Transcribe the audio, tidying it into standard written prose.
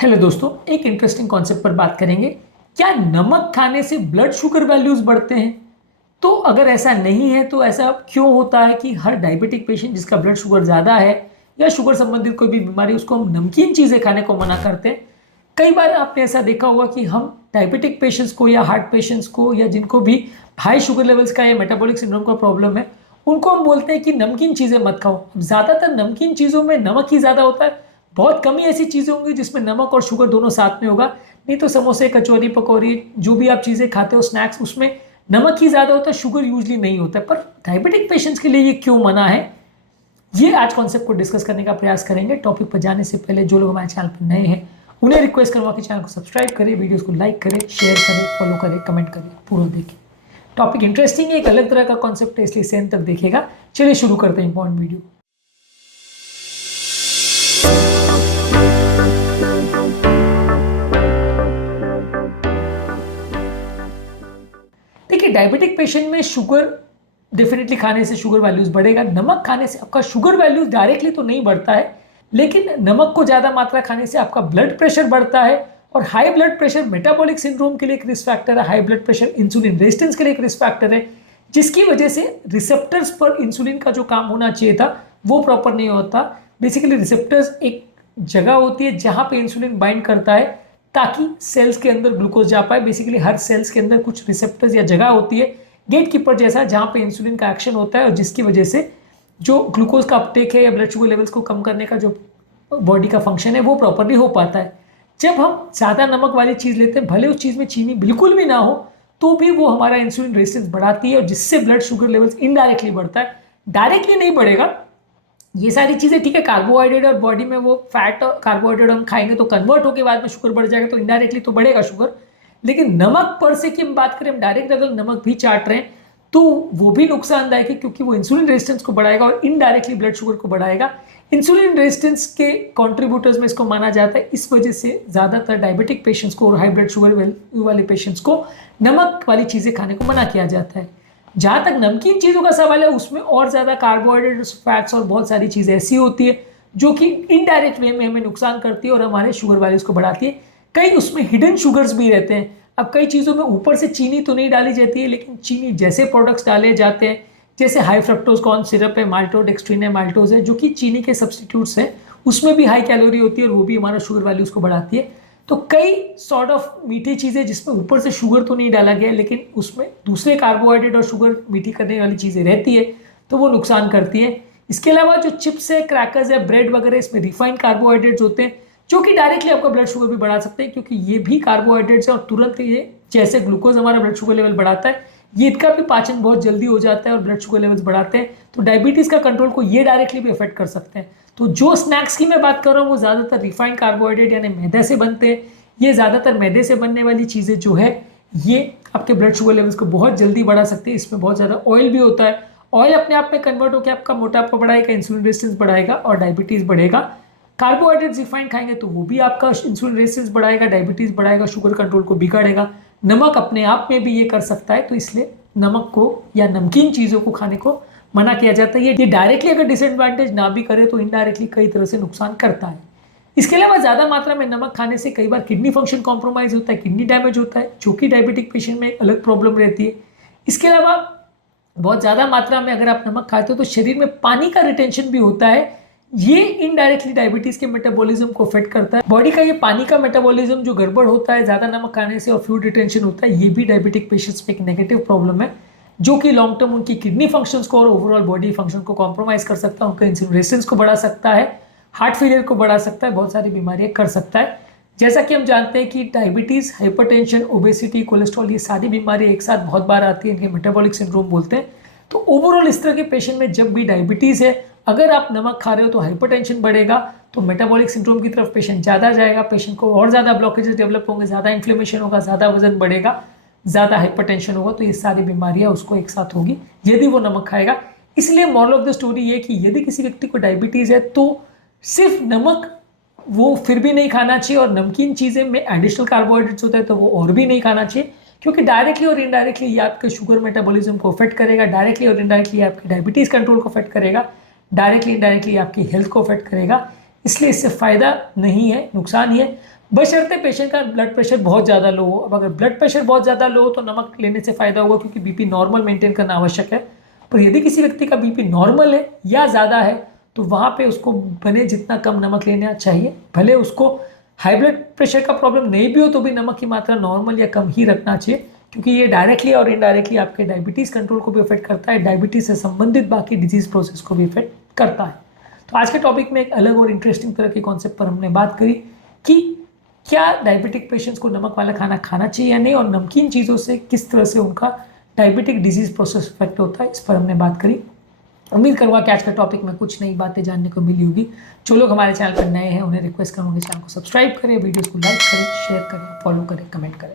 Hello दोस्तों, एक interesting concept पर बात करेंगे। क्या नमक खाने से ब्लड शुगर वैल्यूज बढ़ते हैं? तो अगर ऐसा नहीं है तो ऐसा क्यों होता है कि हर डायबिटिक पेशेंट जिसका ब्लड शुगर ज़्यादा है या शुगर संबंधित कोई भी बीमारी, उसको हम नमकीन चीज़ें खाने को मना करते हैं। कई बार आपने ऐसा देखा होगा कि हम डायबिटिक पेशेंट्स को या हार्ट पेशेंट्स को या जिनको भी हाई शुगर लेवल्स का या मेटाबॉलिक सिंड्रोम का प्रॉब्लम है, उनको हम बोलते हैं कि नमकीन चीज़ें मत खाओ। अब ज़्यादातर नमकीन चीज़ों में नमक ही ज़्यादा होता है। बहुत कम ही ऐसी चीज़ें होंगी जिसमें नमक और शुगर दोनों साथ में होगा। नहीं तो समोसे, कचौरी, पकौड़ी, जो भी आप चीज़ें खाते हो स्नैक्स, उसमें नमक ही ज़्यादा होता है, शुगर यूजली नहीं होता है। पर डायबिटिक पेशेंट्स के लिए ये क्यों मना है, ये आज कॉन्सेप्ट को डिस्कस करने का प्रयास करेंगे। टॉपिक पर जाने से पहले जो लोग हमारे चैनल पर नए हैं उन्हें रिक्वेस्ट करूँगा कि चैनल को सब्सक्राइब करें, वीडियोस को लाइक करें, शेयर करें, फॉलो करें, कमेंट करें, पूरा देखें। टॉपिक इंटरेस्टिंग है, एक अलग तरह का कॉन्सेप्ट है, इसलिए सेंड तक देखेगा। चलिए शुरू करते हैं इंपॉर्टेंट वीडियो। देखिए, डायबिटिक पेशेंट में शुगर डेफिनेटली खाने से शुगर वैल्यूज बढ़ेगा। नमक खाने से आपका शुगर वैल्यूज डायरेक्टली तो नहीं बढ़ता है, लेकिन नमक को ज्यादा मात्रा खाने से आपका ब्लड प्रेशर बढ़ता है। और high blood pressure metabolic syndrome के लिए एक रिस्क फैक्टर है, high blood pressure insulin resistance के लिए एक रिस्क फैक्टर है, जिसकी वजह से रिसेप्टर्स पर इंसुलिन का जो काम होना चाहिए था वो प्रॉपर नहीं होता। बेसिकली रिसेप्टर्स एक जगह होती है जहां पे इंसुलिन बाइंड करता है ताकि सेल्स के अंदर ग्लूकोज जा पाए। बेसिकली हर सेल्स के अंदर कुछ रिसेप्टर्स या जगह होती है गेट कीपर जैसा, जहां पे इंसुलिन का एक्शन होता है और जिसकी वजह से जो ग्लूकोज का अपटेक है या ब्लड शुगर लेवल्स को कम करने का जो बॉडी का फंक्शन है वो प्रॉपरली हो पाता है। जब हम ज़्यादा नमक वाली चीज़ लेते हैं, भले उस चीज़ में चीनी बिल्कुल भी ना हो, तो भी वो हमारा इंसुलिन रेजिस्टेंस बढ़ाती है और जिससे ब्लड शुगर लेवल्स इनडायरेक्टली बढ़ता है। डायरेक्टली नहीं बढ़ेगा। ये सारी चीज़ें ठीक है, कार्बोहाइड्रेट और बॉडी में वो फैट और कार्बोहाइड्रेट हम खाएंगे तो कन्वर्ट होकर बाद में शुगर बढ़ जाएगा, तो इनडायरेक्टली तो बढ़ेगा शुगर। लेकिन नमक पर से की हम बात करें, हम डायरेक्ट अगर नमक भी चाट रहे हैं तो वो भी नुकसानदायक है, क्योंकि वो इंसुलिन रेजिस्टेंस को बढ़ाएगा और इनडायरेक्टली ब्लड शुगर को बढ़ाएगा। इंसुलिन रेजिस्टेंस के कॉन्ट्रीब्यूटर्स में इसको माना जाता है। इस वजह से ज़्यादातर डायबिटिक पेशेंट्स को और हाई ब्लड शुगर वाले पेशेंट्स को नमक वाली चीज़ें खाने को मना किया जाता है। जहाँ तक नमकीन चीज़ों का सवाल है, उसमें और ज़्यादा कार्बोहाइड्रेट्स, फैट्स और बहुत सारी चीज़ें ऐसी होती है जो कि इनडायरेक्ट वे में हमें नुकसान करती है और हमारे शुगर वैल्यूज को बढ़ाती है। कई उसमें हिडन शुगर्स भी रहते हैं। अब कई चीज़ों में ऊपर से चीनी तो नहीं डाली जाती है, लेकिन चीनी जैसे प्रोडक्ट्स डाले जाते हैं, जैसे हाई फ्रक्टोज कॉर्न सिरप है, माल्टोडेक्सट्रिन है, माल्टोज है, जो कि चीनी के सब्सटीट्यूट्स हैं, उसमें भी हाई कैलोरी होती है और वो भी हमारा शुगर वैल्यूज को बढ़ाती है। तो कई सॉर्ट ऑफ मीठी चीज़ें जिसमें ऊपर से शुगर तो नहीं डाला गया, लेकिन उसमें दूसरे कार्बोहाइड्रेट और शुगर मीठी करने वाली चीज़ें रहती है, तो वो नुकसान करती है। इसके अलावा जो चिप्स है, क्रैकर्स है, ब्रेड वगैरह, इसमें रिफाइंड कार्बोहाइड्रेट्स होते हैं जो कि डायरेक्टली आपका ब्लड शुगर भी बढ़ा सकते हैं, क्योंकि ये भी कार्बोहाइड्रेट्स है और तुरंत ये जैसे ग्लूकोज हमारा ब्लड शुगर लेवल बढ़ाता है, ये इनका भी पाचन बहुत जल्दी हो जाता है और ब्लड शुगर लेवल्स बढ़ाते हैं। तो डायबिटीज़ का कंट्रोल को ये डायरेक्टली भी अफेक्ट कर सकते हैं। तो जो स्नैक्स की मैं बात कर रहा हूँ वो ज़्यादातर रिफाइंड कार्बोहाइड्रेट यानी मैदे से बनते हैं। ये ज़्यादातर मैदे से बनने वाली चीज़ें जो है, ये आपके ब्लड शुगर लेवल्स को बहुत जल्दी बढ़ा सकती है। इसमें बहुत ज़्यादा ऑयल भी होता है। ऑयल अपने आप में कन्वर्ट होकर आपका मोटापा बढ़ाएगा, इंसुलिन रेजिस्टेंस बढ़ाएगा और डायबिटीज़ बढ़ेगा। कार्बोहाइड्रेट्स रिफाइंड खाएंगे तो वो भी आपका इंसुलिन रेजिस्टेंस बढ़ाएगा, डायबिटीज़ बढ़ाएगा, शुगर कंट्रोल को बिगाड़ेगा। नमक अपने आप में भी ये कर सकता है, तो इसलिए नमक को या नमकीन चीज़ों को खाने को मना किया जाता है। ये डायरेक्टली अगर डिसएडवांटेज ना भी करे तो इनडायरेक्टली कई तरह से नुकसान करता है। इसके अलावा ज़्यादा मात्रा में नमक खाने से कई बार किडनी फंक्शन कॉम्प्रोमाइज़ होता है, किडनी डैमेज होता है, जो कि डायबिटिक पेशेंट में एक अलग प्रॉब्लम रहती है। इसके अलावा बहुत ज़्यादा मात्रा में अगर आप नमक खाते हो तो शरीर में पानी का रिटेंशन भी होता है। ये इनडायरेक्टली डायबिटीज़ के मेटाबॉलिज्म को अफेक्ट करता है। बॉडी का ये पानी का मेटाबॉलिज्म जो गड़बड़ होता है ज़्यादा नमक खाने से और फ्लूइड रिटेंशन होता है, ये भी डायबिटिक पेशेंट्स में एक नेगेटिव प्रॉब्लम है, जो कि लॉन्ग टर्म उनकी किडनी फंक्शंस को और ओवरऑल बॉडी फंक्शन को कॉम्प्रोमाइज़ कर सकता है, उनका इंसुलिन रेजिस्टेंस को बढ़ा सकता है, हार्ट फेलियर को बढ़ा सकता है, बहुत सारी बीमारियां कर सकता है। जैसा कि हम जानते हैं कि डायबिटीज़, हाइपरटेंशन, ओबेसिटी, कोलेस्ट्रॉल, ये सारी बीमारियां एक साथ बहुत बार आती है, इनके मेटाबॉलिक सिंड्रोम बोलते हैं। तो ओवरऑल इस तरह के पेशेंट में जब भी डायबिटीज़ है, अगर आप नमक खा रहे हो तो हाइपरटेंशन बढ़ेगा, तो मेटाबॉलिक सिंड्रोम की तरफ पेशेंट ज़्यादा जाएगा, पेशेंट को और ज़्यादा ब्लॉकेजेस डेवलप होंगे, ज़्यादा इन्फ्लेमेशन होगा, ज़्यादा वजन बढ़ेगा, ज़्यादा हाइपरटेंशन होगा, तो ये सारी बीमारियां उसको एक साथ होगी यदि वो नमक खाएगा। इसलिए मॉरल ऑफ द स्टोरी ये कि यदि किसी व्यक्ति को डायबिटीज़ है तो सिर्फ नमक वो फिर भी नहीं खाना चाहिए, और नमकीन चीज़ें में एडिशनल कार्बोहाइड्रेट्स होता है तो वो और भी नहीं खाना चाहिए, क्योंकि डायरेक्टली और इनडायरेक्टली ये आपके शुगर मेटाबॉलिज्म को अफेक्ट करेगा, डायरेक्टली और इनडायरेक्टली आपकी डायबिटीज़ कंट्रोल को अफेक्ट करेगा, डायरेक्टली इनडायरेक्टली आपकी हेल्थ को अफेक्ट करेगा। इसलिए इससे फ़ायदा नहीं है, नुकसान ही है। बशर्ते पेशेंट का ब्लड प्रेशर बहुत ज़्यादा लो हो। अब अगर ब्लड प्रेशर बहुत ज़्यादा लो हो तो नमक लेने से फ़ायदा होगा, क्योंकि बीपी नॉर्मल मेंटेन करना आवश्यक है। पर यदि किसी व्यक्ति का बीपी नॉर्मल है या ज़्यादा है तो वहाँ पे उसको बने जितना कम नमक लेना चाहिए। भले उसको हाई ब्लड प्रेशर का प्रॉब्लम नहीं भी हो तो भी नमक की मात्रा नॉर्मल या कम ही रखना चाहिए, क्योंकि ये डायरेक्टली और इनडायरेक्टली आपके डायबिटीज़ कंट्रोल को भी इफेक्ट करता है, डायबिटीज़ से संबंधित बाकी डिजीज प्रोसेस को भी इफेक्ट करता है। तो आज के टॉपिक में एक अलग और इंटरेस्टिंग तरह के कॉन्सेप्ट पर हमने बात करी कि क्या डायबिटिक पेशेंट्स को नमक वाला खाना खाना चाहिए या नहीं, और नमकीन चीज़ों से किस तरह से उनका डायबिटिक डिजीज प्रोसेस इफेक्ट होता है, इस पर हमने बात करी। उम्मीद करूँगा कि आज का टॉपिक में कुछ नई बातें जानने को मिली होगी। जो लोग हमारे चैनल पर नए हैं उन्हें रिक्वेस्ट करूँगी चैनल को सब्सक्राइब करें, वीडियोस को लाइक करें, शेयर करें, फॉलो करें, कमेंट करें।